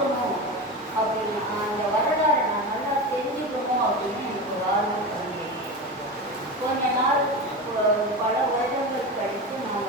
பார்க்கணும் அப்படின்னு அந்த வரலாறு நான் நல்லா தெரிஞ்சுக்கணும் அப்படின்னு எனக்கு ஒரு ஆர்வம் கொஞ்ச நாள் பல வருடங்கள் கழித்து நான்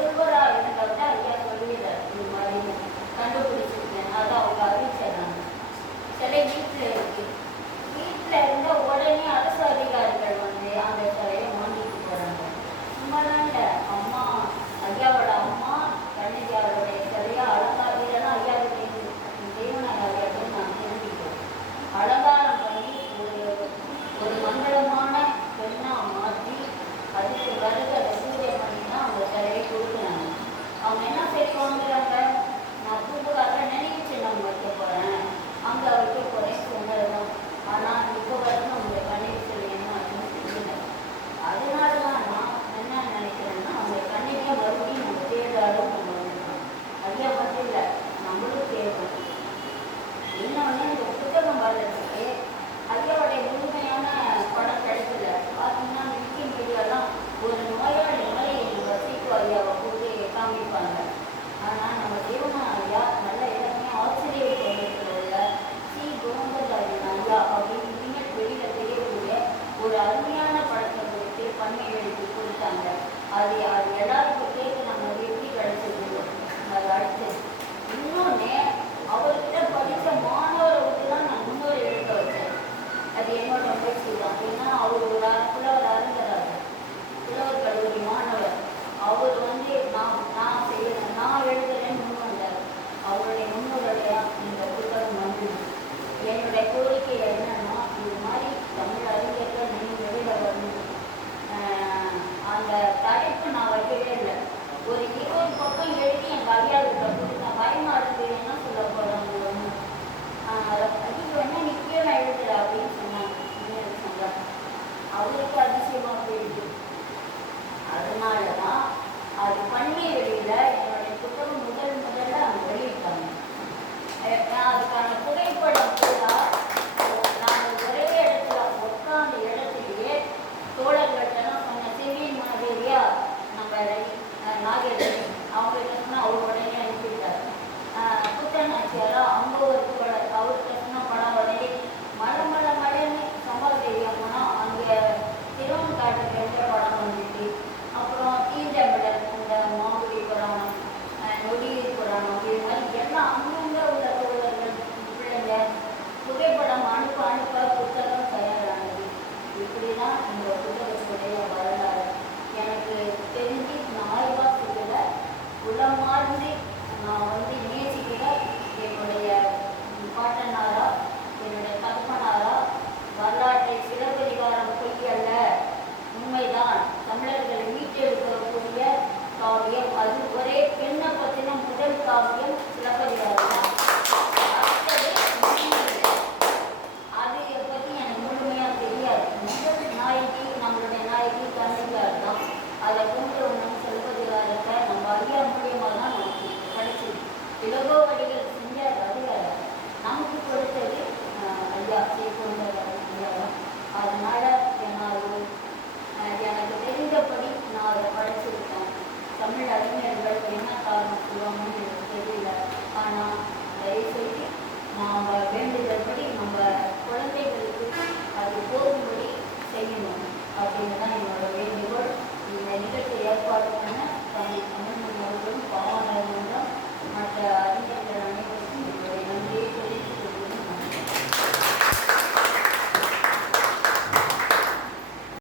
குழந்தைகளுக்கு கொடுத்தாங்க. அது அது எல்லாருக்கும் கேட்டு நம்ம எப்படி கிடைச்சிருக்கோம் அது அடுத்து இன்னொன்று அவர்கிட்ட படித்த மாணவர்களுக்குலாம் நான் இன்னொரு எழுத வச்சேன். அது என்னோட முயற்சி தான். ஏன்னா அவர் ஒரு புலவர் அருந்தராஜ் புலவர் கல்லூரி மாணவர். அவர் வந்து நான் நான் செய்யலை நான் எழுதுறேன்னு முன் வந்தார் அவருடைய முன்னோருடைய